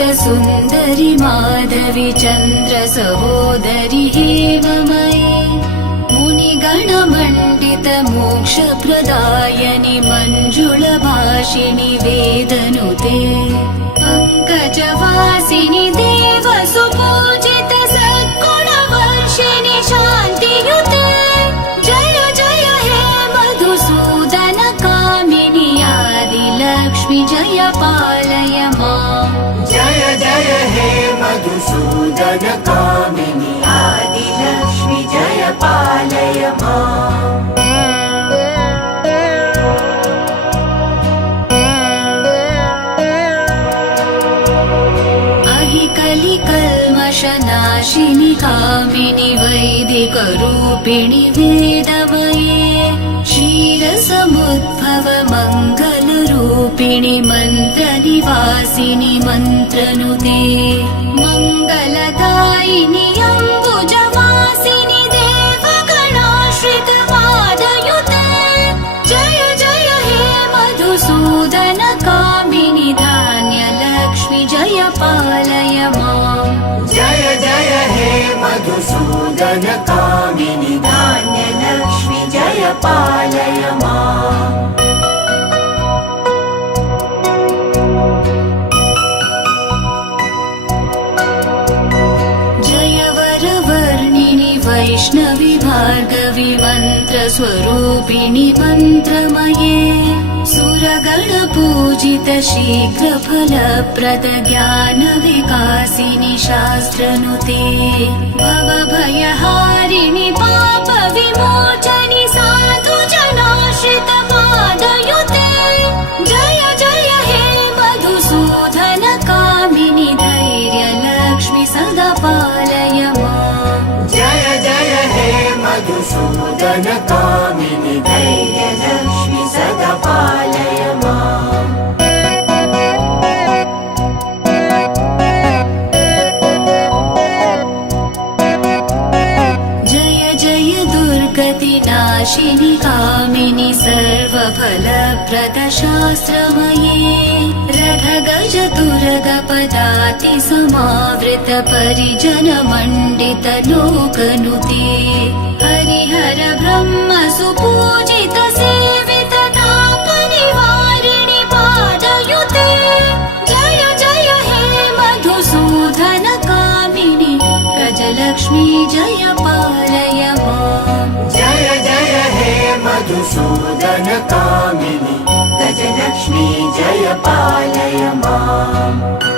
सुन्दरि माधवि चन्द्र सहोदरि हेममयि मुनिगणमण्डित मोक्षप्रदायनि मञ्जुलभाषिणि वेदनुते पङ्कजवासिनि देवसुपूजित सद्गुणवर्षिणि शान्तियुते जय जय हे मधुसूदन कामिनि आदिलक्ष्मि जय पालय माम् जय जय हे मधुसूदन कामिनि आदिलक्ष्मि जय पालय माम् कलिकल्मषनाशिनि कामिनि वैदिकरूपिणि वेदमये क्षीरसमुद्भव मङ्गलरूपिणि मन्त्रनिवासिनि मन्त्रनुते मङ्गलदायिनि अम्बुजवासिनि देवगणाश्रित पादयुते जय जय हे मधुसूदन कामिनि धान्यलक्ष्मि जय पालय माम् जय जय हे मधुसूदन कामिनि धान्यलक्ष्मि जय पालय माम् जय वरवर्णिनि वैष्णवि भार्गवि मन्त्रस्वरूपिणि मन्त्रमये सुरगणपूजित शीघ्रफलप्रद ज्ञानविकासिनि शास्त्रनुते भवभयहारिणि पापविमोचनि साधुजनाश्रित पादयुते जय जय हे मधुसूदन कामिनि धैर्यलक्ष्मि सदा पालय माम् जय जय हे मधुसूदन कामिनि धैर्यलक्ष्मि सदा पालय माम् जय जय दुर्गतिनाशिनि कामिनि सर्वफलप्रद शास्त्रमये रथगज तुरगपदाति समावृत परिजन मण्डित लोकनुते हरिहर ब्रह्म सुपूजित सेवित तापनिवारिणि पादयुते जय जय हे मधुसूदन कामिनि गजलक्ष्मी जय पालय माम् जय जय हे मधुसूदन कामिनि गजलक्ष्मी जय पालय माम्